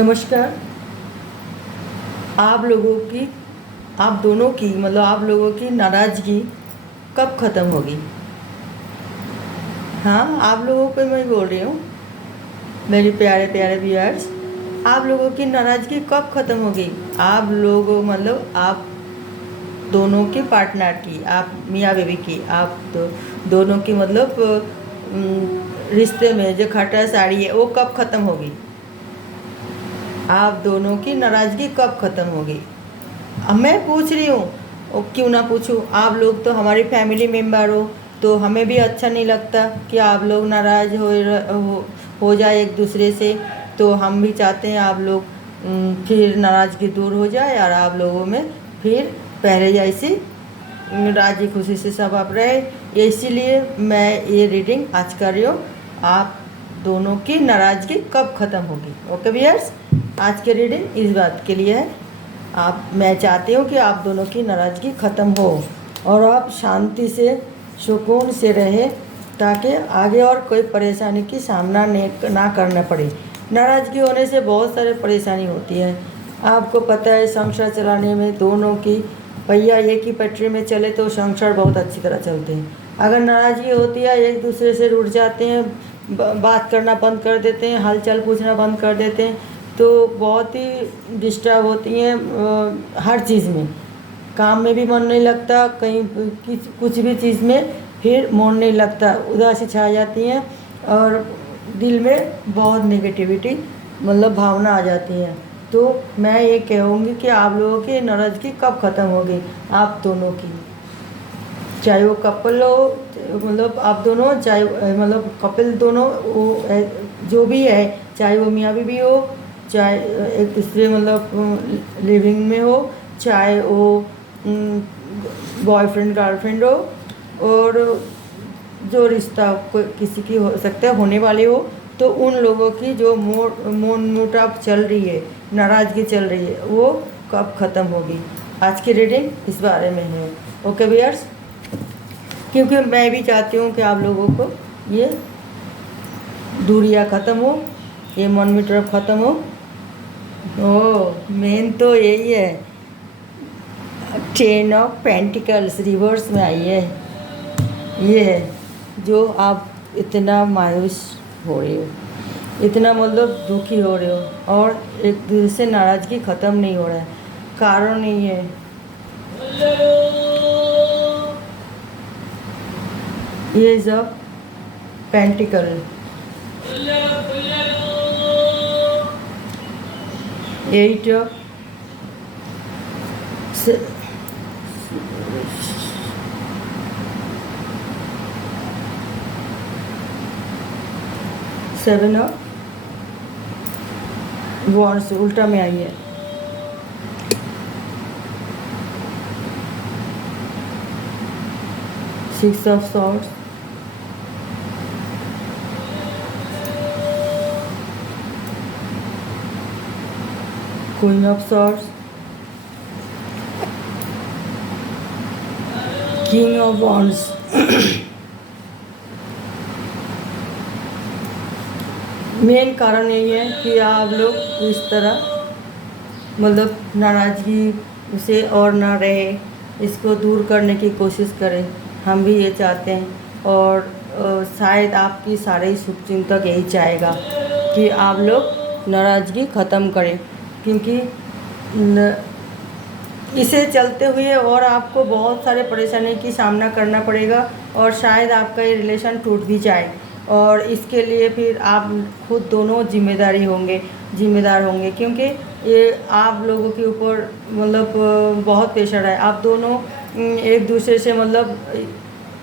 नमस्कार। आप लोगों की आप दोनों की मतलब आप लोगों की नाराज़गी कब ख़त्म होगी? हाँ, आप लोगों को मैं बोल रही हूँ, मेरे प्यारे प्यारे व्यूअर्स। आप लोगों की नाराज़गी कब ख़त्म होगी? आप लोगों मतलब आप दोनों की पार्टनर की, आप मियाँ बीवी की, आप दोनों की मतलब रिश्ते में जो खटासारी है वो कब ख़त्म होगी? आप दोनों की नाराज़गी कब ख़त्म होगी? अब मैं पूछ रही हूँ, और क्यों ना पूछूँ, आप लोग तो हमारी फैमिली मेम्बर हो, तो हमें भी अच्छा नहीं लगता कि आप लोग नाराज़ हो जाए एक दूसरे से। तो हम भी चाहते हैं आप लोग फिर नाराज़गी दूर हो जाए और आप लोगों में फिर पहले जैसी राजी खुशी से सब आप रहे। इसीलिए मैं ये रीडिंग आज कर रही हूँ, आप दोनों की नाराज़गी कब ख़त्म होगी। ओके व्यूअर्स, आज की रीडिंग इस बात के लिए है। मैं चाहती हूँ कि आप दोनों की नाराज़गी ख़त्म हो और आप शांति से सुकून से रहे, ताकि आगे और कोई परेशानी की सामना ना करना पड़े। नाराज़गी होने से बहुत सारी परेशानी होती है। आपको पता है, संसार चलाने में दोनों की पहिया एक ही पटरी में चले तो संसार बहुत अच्छी तरह चलते हैं। अगर नाराज़गी होती है, एक दूसरे से रूठ जाते हैं, बात करना बंद कर देते हैं, हालचाल पूछना बंद कर देते हैं, तो बहुत ही डिस्टर्ब होती हैं हर चीज़ में। काम में भी मन नहीं लगता, कहीं कुछ भी चीज़ में फिर मन नहीं लगता, उदासी छा जाती हैं और दिल में बहुत नेगेटिविटी मतलब भावना आ जाती है। तो मैं ये कहूँगी कि आप लोगों की नाराज़गी कब ख़त्म होगी, आप दोनों की, चाहे वो कपल हो, मतलब आप दोनों, चाहे मतलब कपल दोनों वो जो भी है, चाहे वो मियाँ बीवी हो, चाहे एक दूसरे मतलब लिविंग में हो, चाहे वो बॉयफ्रेंड गर्लफ्रेंड हो, और जो रिश्ता कोई किसी की हो सकता है होने वाली हो, तो उन लोगों की जो मोन मुटाव चल रही है, नाराज़गी चल रही है, वो कब ख़त्म होगी। आज की रीडिंग इस बारे में है। ओके व्यूअर्स, क्योंकि मैं भी चाहती हूँ कि आप लोगों को ये दूरियां ख़त्म हो, ये मन मुटाव ख़त्म हो। मेन तो यही है, 10 ऑफ पेंटिकल्स रिवर्स में आई है। ये है जो आप इतना मायूस हो रहे हो, इतना मतलब दुखी हो रहे हो, और एक दूसरे से नाराज़गी ख़त्म नहीं हो रहा है। कारण नहीं है, ये जब पेंटिकल, 8 ऑफ 7 ऑफ वॉन्ड्स उल्टा में आई है। 6 of swords, queen of swords, king of wands. Main कारण यही है कि आप लोग इस तरह मतलब नाराज़गी से और ना रहे, इसको दूर करने की कोशिश करें। हम भी ये चाहते हैं, और शायद आपकी सारे शुभचिंतक यही चाहेगा कि आप लोग नाराज़गी ख़त्म करें, क्योंकि इसे चलते हुए और आपको बहुत सारे परेशानी की सामना करना पड़ेगा, और शायद आपका ये रिलेशन टूट भी जाए, और इसके लिए फिर आप खुद दोनों जिम्मेदार होंगे, क्योंकि ये आप लोगों के ऊपर मतलब बहुत प्रेशर है। आप दोनों एक दूसरे से मतलब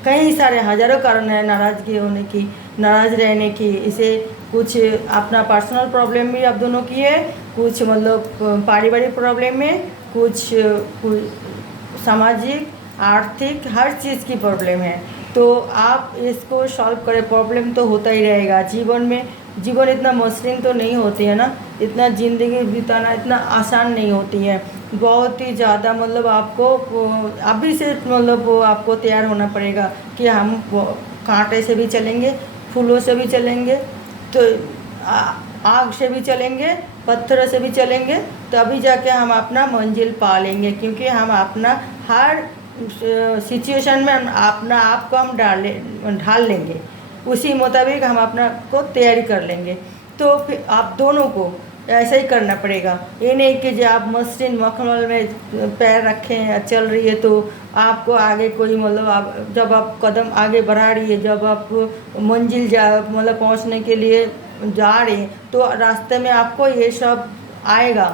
कई सारे हज़ारों कारण है नाराज़गी होने की, नाराज़ रहने की। इसे कुछ अपना पर्सनल प्रॉब्लम भी आप दोनों की है, कुछ मतलब पारिवारिक प्रॉब्लम में, कुछ सामाजिक आर्थिक हर चीज़ की प्रॉब्लम है। तो आप इसको सॉल्व करें, प्रॉब्लम तो होता ही रहेगा जीवन में। जीवन इतना मसलिन तो नहीं होती है ना, इतना ज़िंदगी बिताना इतना आसान नहीं होती है, बहुत ही ज़्यादा मतलब आपको अभी से मतलब आपको तैयार होना पड़ेगा कि हम कांटे से भी चलेंगे, फूलों से भी चलेंगे, तो आग से भी चलेंगे, पत्थरों से भी चलेंगे तभी जाके हम अपना मंजिल पा लेंगे, क्योंकि हम अपना हर सिचुएशन में अपना आप को हम ढाल लेंगे, उसी मुताबिक हम अपना को तैयारी कर लेंगे। तो फिर आप दोनों को ऐसा ही करना पड़ेगा। ये नहीं कि जो आप मशीन मखमल में पैर रखें चल रही है तो आपको आगे कोई मतलब आप जब आप कदम आगे बढ़ा रही है, जब आप मंजिल मतलब पहुंचने के लिए जा रहे हैं तो रास्ते में आपको ये सब आएगा,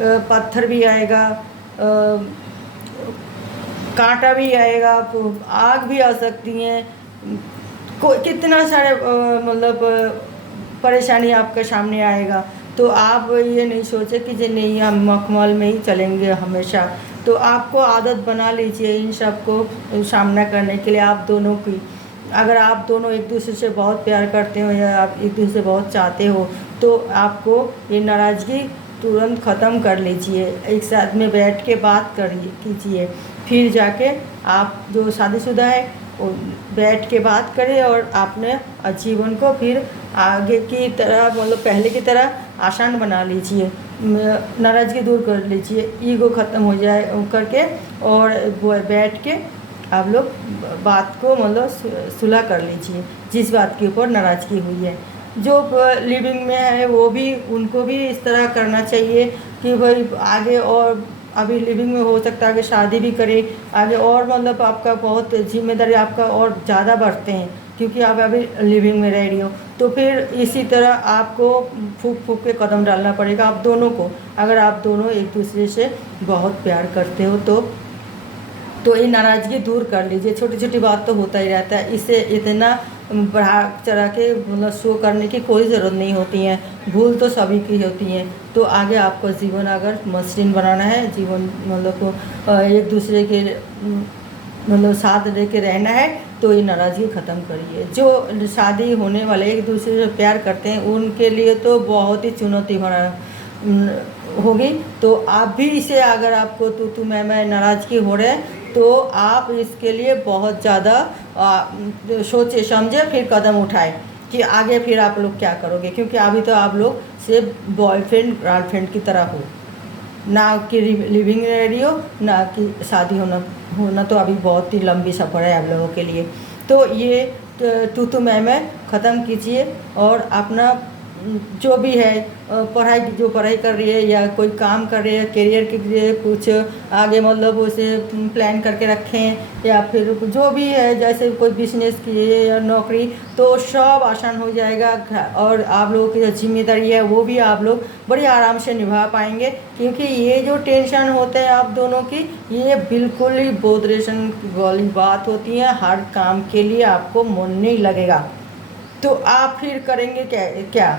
पत्थर भी आएगा, कांटा भी आएगा, आग भी आ सकती है, कितना सारे मतलब परेशानी आपके सामने आएगा। तो आप ये नहीं सोचे कि जी नहीं हम मखमल में ही चलेंगे हमेशा। तो आपको आदत बना लीजिए इन सब को सामना करने के लिए। आप दोनों की अगर आप दोनों एक दूसरे से बहुत प्यार करते हो या आप एक दूसरे से बहुत चाहते हो तो आपको ये नाराज़गी तुरंत ख़त्म कर लीजिए, एक साथ में बैठ के बात करिए कीजिए, फिर जाके आप जो शादीशुदा है वो बैठ के बात करें और अपने जीवन को फिर आगे की तरह मतलब पहले की तरह आसान बना लीजिए, नाराज़गी दूर कर लीजिए, ईगो ख़त्म हो जाए करके और बैठ के आप लोग बात को मतलब सुलह कर लीजिए जिस बात के ऊपर नाराज़गी हुई है। जो लिविंग में है वो भी उनको भी इस तरह करना चाहिए कि भाई आगे और अभी लिविंग में हो सकता है आगे शादी भी करें, आगे और मतलब आपका बहुत जिम्मेदारी आपका और ज़्यादा बढ़ते हैं क्योंकि आप अभी लिविंग में रह रही हो। तो फिर इसी तरह आपको फूक फूक के कदम डालना पड़ेगा आप दोनों को, अगर आप दोनों एक दूसरे से बहुत प्यार करते हो तो ये नाराज़गी दूर कर लीजिए। छोटी छोटी बात तो होता ही रहता है, इसे इतना बढ़ा चढ़ा के मतलब शो करने की कोई ज़रूरत नहीं होती है, भूल तो सभी की होती हैं। तो आगे आपको जीवन अगर मसलिन बनाना है, जीवन मतलब को एक दूसरे के मतलब साथ रह के रहना है तो ये नाराज़गी ख़त्म करिए। जो शादी होने वाले एक दूसरे से प्यार करते हैं उनके लिए तो बहुत ही चुनौती भरा होगी। तो आप भी इसे अगर आपको तू मैं नाराज़गी हो रहे हैं तो आप इसके लिए बहुत ज़्यादा सोचे समझे फिर कदम उठाए कि आगे फिर आप लोग क्या करोगे, क्योंकि अभी तो आप लोग सिर्फ बॉयफ्रेंड गर्लफ्रेंड की तरह हो, ना कि लिविंग रह रही हो ना कि शादी होना तो अभी बहुत ही लंबी सफ़र है आप लोगों के लिए। तो ये तू मैं ख़त्म कीजिए और अपना जो भी है जो पढ़ाई कर रही है या कोई काम कर रही है करियर के लिए कुछ आगे मतलब उसे प्लान करके रखें, या फिर जो भी है जैसे कोई बिजनेस किए या नौकरी, तो सब आसान हो जाएगा और आप लोगों की जो जिम्मेदारी है वो भी आप लोग बड़ी आराम से निभा पाएंगे। क्योंकि ये जो टेंशन होते हैं आप दोनों की ये बिल्कुल ही बोधरेशन वाली बात होती है, हर काम के लिए आपको मन नहीं लगेगा तो आप फिर करेंगे क्या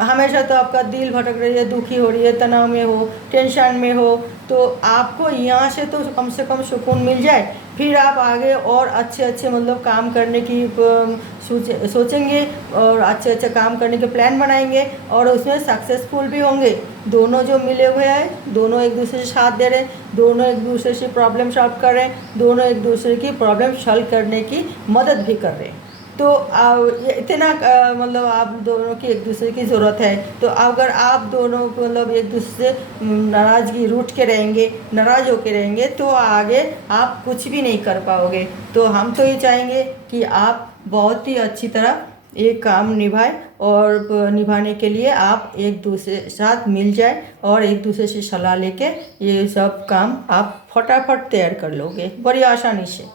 हमेशा तो आपका दिल भटक रही है, दुखी हो रही है, तनाव में हो, टेंशन में हो, तो आपको यहाँ से तो कम से कम सुकून मिल जाए, फिर आप आगे और अच्छे मतलब काम करने की सोचेंगे और अच्छे काम करने के प्लान बनाएंगे और उसमें सक्सेसफुल भी होंगे। दोनों जो मिले हुए हैं दोनों एक दूसरे से साथ दे रहे हैं, दोनों एक दूसरे से प्रॉब्लम सॉल्व कर रहे हैं, दोनों एक दूसरे की प्रॉब्लम सॉल्व करने की मदद भी कर रहे हैं। तो इतना मतलब आप दोनों की एक दूसरे की ज़रूरत है। तो अगर आप दोनों मतलब एक दूसरे से नाराज़गी रूठ के रहेंगे, नाराज़ होके रहेंगे तो आगे आप कुछ भी नहीं कर पाओगे। तो हम तो ये चाहेंगे कि आप बहुत ही अच्छी तरह ये काम निभाएं और निभाने के लिए आप एक दूसरे साथ मिल जाए और एक दूसरे से सलाह लेके ये सब काम आप फटाफट तैयार कर लोगे बड़ी आसानी से।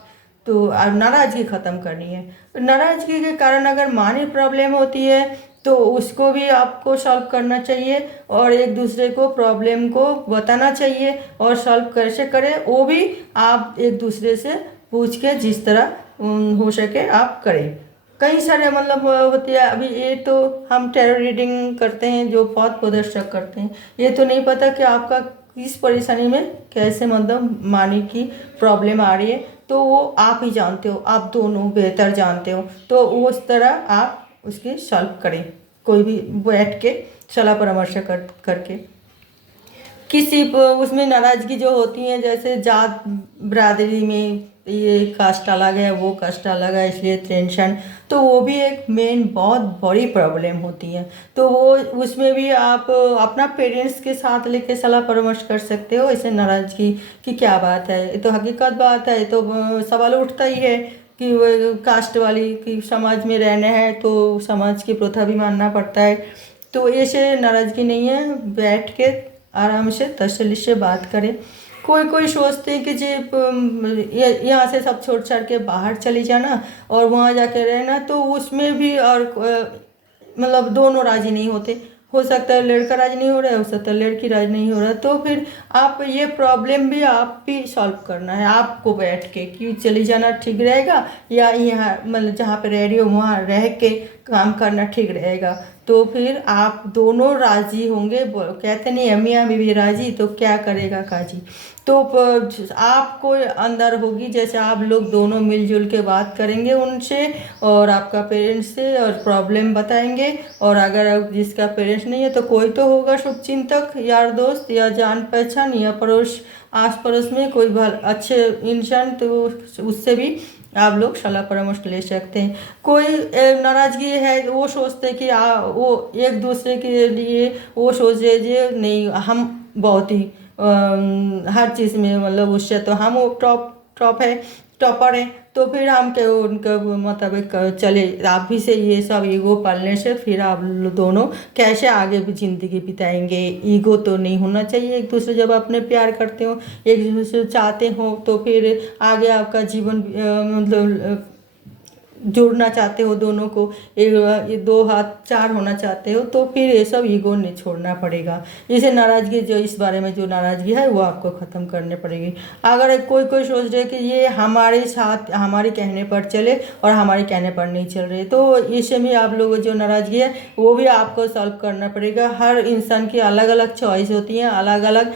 तो नाराज़गी ख़त्म करनी है। नाराज़गी के कारण अगर मनी प्रॉब्लम होती है तो उसको भी आपको सॉल्व करना चाहिए और एक दूसरे को प्रॉब्लम को बताना चाहिए और सॉल्व कैसे करें वो भी आप एक दूसरे से पूछ के जिस तरह हो सके आप करें। कई सारे मतलब होती है, अभी ये तो हम टैरो रीडिंग करते हैं जो पथ प्रदर्शक करते हैं, ये तो नहीं पता कि आपका किस परेशानी में कैसे मतलब मनी की प्रॉब्लम आ रही है, तो वो आप ही जानते हो, आप दोनों बेहतर जानते हो। तो उस तरह आप उसकी सॉल्व करें, कोई भी बैठ के सलाह परामर्श करके। किसी उसमें नाराज़गी जो होती है जैसे जात बरादरी में ये कास्ट अलग है, वो कास्ट अलग है, इसलिए टेंशन, तो वो भी एक मेन बहुत बड़ी प्रॉब्लम होती है। तो वो उसमें भी आप अपना पेरेंट्स के साथ लेके सलाह परामर्श कर सकते हो। इसे नाराज़गी की क्या बात है, ये तो हकीकत बात है। तो सवाल उठता ही है कि वो कास्ट वाली कि समाज में रहना है तो समाज की प्रथा भी मानना पड़ता है। तो ऐसे नाराज़गी नहीं है, बैठ के आराम से तसल्ली से बात करें। कोई कोई सोचते हैं कि जी यहाँ से सब छोड़ छाड़ के बाहर चली जाना और वहाँ जाके रहना, तो उसमें भी और मतलब दोनों राजी नहीं होते। हो सकता है लड़का राजी नहीं हो रहा है, हो सकता है लड़की राजी नहीं हो रहा है। तो फिर आप ये प्रॉब्लम भी आप भी सॉल्व करना है आपको, बैठ के कि चली जाना ठीक रहेगा या यहाँ मतलब जहाँ पे रह रही हो वहाँ रह के काम करना ठीक रहेगा। तो फिर आप दोनों राजी होंगे। कहते नहीं है मियाँ बीवी राजी तो क्या करेगा काजी। तो आपको अंदर होगी, जैसे आप लोग दोनों मिलजुल के बात करेंगे उनसे और आपका पेरेंट्स से और प्रॉब्लम बताएंगे। और अगर जिसका पेरेंट्स नहीं है तो कोई तो होगा शुभचिंतक, यार दोस्त या जान पहचान या पड़ोस आस पड़ोस में कोई अच्छे इंसान, तो उससे भी आप लोग सलाह परामर्श ले सकते हैं। कोई नाराज़गी है वो सोचते कि वो एक दूसरे के लिए वो सोच रहे जे नहीं हम बहुत ही हर चीज़ में मतलब उससे तो हम वो टॉप है, टॉपर है, तो फिर हम के उनके मुताबिक चले। आप भी से ये सब ईगो पालने से फिर आप दोनों कैसे आगे भी ज़िंदगी बिताएंगे। ईगो तो नहीं होना चाहिए। एक दूसरे जब अपने प्यार करते हो, एक दूसरे चाहते हो, तो फिर आगे आपका जीवन मतलब जोड़ना चाहते हो दोनों को, ये दो हाथ चार होना चाहते हो, तो फिर ये सब ईगो नहीं छोड़ना पड़ेगा। इसे नाराज़गी जो इस बारे में जो नाराज़गी है वो आपको ख़त्म करनी पड़ेगी। अगर कोई कोई सोच रहे कि ये हमारे साथ हमारे कहने पर चले और हमारे कहने पर नहीं चल रहे, तो इसे में आप लोगों जो नाराज़गी है वो भी आपको सॉल्व करना पड़ेगा। हर इंसान की अलग अलग चॉइस होती है, अलग अलग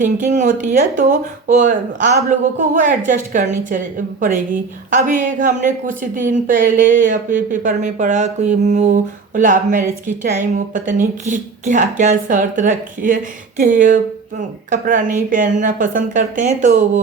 थिंकिंग होती है, तो आप लोगों को वो एडजस्ट करनी पड़ेगी। अभी एक हमने कुछ दिन पहले पेपर में पढ़ा कोई वो लव मैरिज की टाइम वो पता नहीं कि क्या क्या शर्त रखी है कि कपड़ा नहीं पहनना पसंद करते हैं तो वो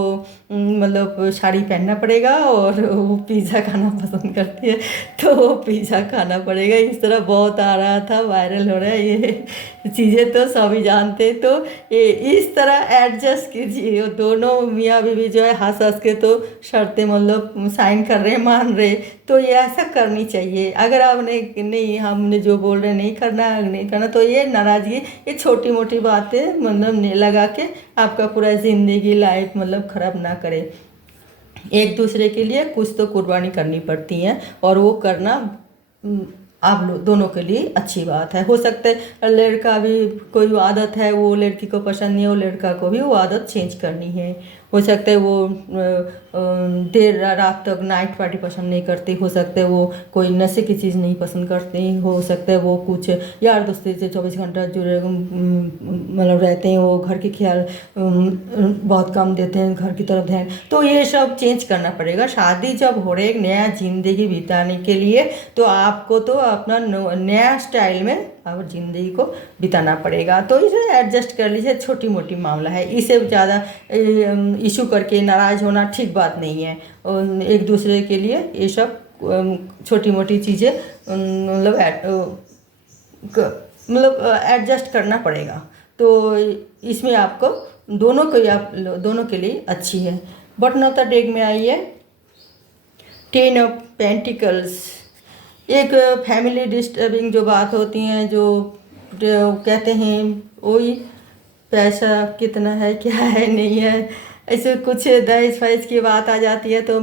मतलब साड़ी पहनना पड़ेगा, और वो पिज़्ज़ा खाना पसंद करती है तो वो पिज़्ज़ा खाना पड़ेगा। इस तरह बहुत आ रहा था, वायरल हो रहा है ये चीज़ें, तो सभी जानते हैं। तो ये इस तरह एडजस्ट कीजिए। दोनों मियाँ बीवी जो है हंस हंस के तो शर्तें मतलब साइन कर रहे हैं, मान रहे, तो ये ऐसा करनी चाहिए। अगर आपने नहीं हमने जो बोल रहे नहीं करना नहीं करना, तो ये नाराज़गी ये छोटी मोटी बातें मतलब लगा के आपका पूरा ज़िंदगी लाइफ मतलब ख़राब ना करे। एक दूसरे के लिए कुछ तो कुर्बानी करनी पड़ती है और वो करना आप लोग दोनों के लिए अच्छी बात है। हो सकता है लड़का भी कोई आदत है वो लड़की को पसंद नहीं है, वो लड़का को भी वो आदत चेंज करनी है। हो सकता है वो देर रात तक नाइट पार्टी पसंद नहीं करती, हो सकता है वो कोई नशे की चीज़ नहीं पसंद करती, हो सकता है वो कुछ यार दोस्ती से 24 घंटा जुड़े मतलब रहते हैं, वो घर के ख्याल बहुत कम देते हैं, घर की तरफ ध्यान। तो ये सब चेंज करना पड़ेगा। शादी जब हो रही है नया ज़िंदगी बिताने के लिए, तो आपको तो अपना नया स्टाइल में और ज़िंदगी को बिताना पड़ेगा। तो इसे एडजस्ट कर लीजिए, छोटी मोटी मामला है, इसे ज़्यादा इशू करके नाराज़ होना ठीक बात नहीं है। एक दूसरे के लिए ये सब छोटी मोटी चीज़ें मतलब एडजस्ट करना पड़ेगा। तो इसमें आपको दोनों के लिए अच्छी है। बटन ऑफ द डेक में आइए 10 ऑफ पेंटिकल्स। एक फैमिली डिस्टर्बिंग जो बात होती हैं जो कहते हैं वही पैसा कितना है क्या है नहीं है, ऐसे कुछ दहेज फहेज की बात आ जाती है। तो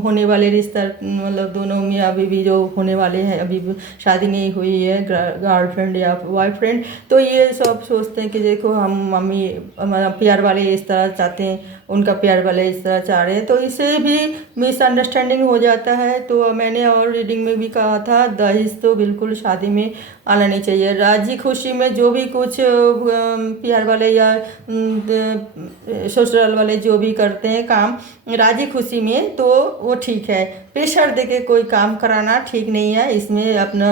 होने वाले रिश्ता मतलब दोनों मियाँ बीवी जो होने वाले हैं, अभी शादी नहीं हुई है, गर्लफ्रेंड या बॉयफ्रेंड, तो ये सब सोचते हैं कि देखो हम मम्मी हमारा प्यार वाले इस तरह चाहते हैं, उनका प्यार वाले इस तरह चाह रहे हैं, तो इससे भी मिसअंडरस्टैंडिंग हो जाता है। तो मैंने और रीडिंग में भी कहा था दहेज तो बिल्कुल शादी में आना नहीं चाहिए। राजी खुशी में जो भी कुछ प्यार वाले या ससुराल वाले जो भी करते हैं काम राजी खुशी में, तो वो ठीक है। प्रेशर देके कोई काम कराना ठीक नहीं है। इसमें अपना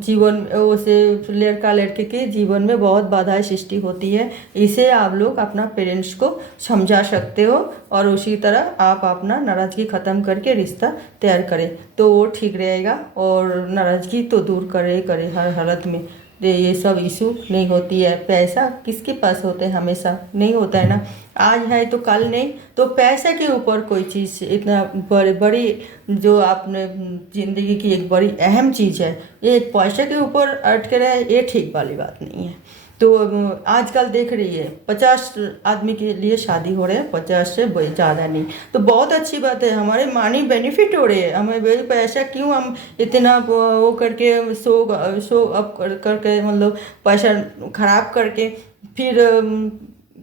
जीवन उसे लड़का लड़के के जीवन में बहुत बाधा सृष्टि होती है। इसे आप लोग अपना पेरेंट्स को समझा सकते हो और उसी तरह आप अपना नाराज़गी ख़त्म करके रिश्ता तैयार करें तो वो ठीक रहेगा। और नाराज़गी तो दूर करे हर हालत में। ये सब इशू नहीं होती है। पैसा किसके पास होता है? हमेशा नहीं होता है ना। आज है तो कल नहीं। तो पैसे के ऊपर कोई चीज़ इतना बड़ी जो आपने ज़िंदगी की एक बड़ी अहम चीज़ है, ये पैसे के ऊपर अटके रहे, ये ठीक वाली बात नहीं है। तो आजकल देख रही है 50 आदमी के लिए शादी हो रहे हैं, 50 से ज़्यादा नहीं। तो बहुत अच्छी बात है, हमारे मानी बेनिफिट हो रहे हैं। हमें पैसा क्यों हम इतना वो करके शो अप करके मतलब पैसा खराब करके फिर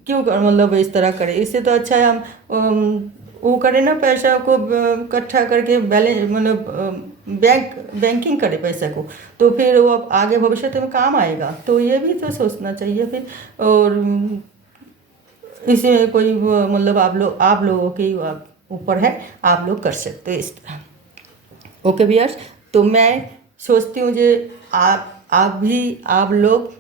क्यों मतलब इस तरह करें। इससे तो अच्छा है हम वो करें ना, पैसा को इकट्ठा करके बैलेंस मतलब बैंकिंग करे पैसे को, तो फिर वो आगे भविष्य में काम आएगा। तो ये भी तो सोचना चाहिए फिर। और इसमें कोई मतलब आप लोगों के ऊपर है, आप लोग कर सकते हो इस तरह। ओके व्यूअर्स, तो मैं सोचती हूँ जो आप लोग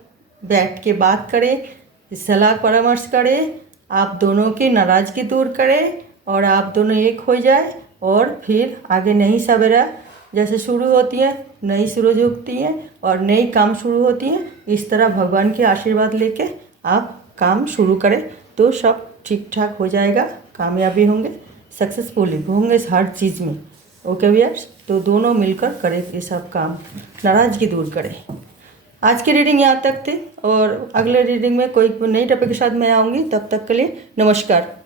बैठ के बात करें, सलाह परामर्श करें, आप दोनों की नाराज़गी दूर करें और आप दोनों एक हो जाए। और फिर आगे नई सवेरा जैसे शुरू होती है, नई सूरज उगती है और नई काम शुरू होती है, इस तरह भगवान के आशीर्वाद लेके आप काम शुरू करें तो सब ठीक ठाक हो जाएगा। कामयाबी होंगे, सक्सेसफुल होंगे हर चीज़ में। ओके व्यूअर्स, तो दोनों मिलकर करें ये सब काम, नाराज़गी दूर करें। आज की रीडिंग यहाँ तक थी और अगले रीडिंग में कोई नई टॉपिक के साथ मैं आऊँगी। तब तक के लिए नमस्कार।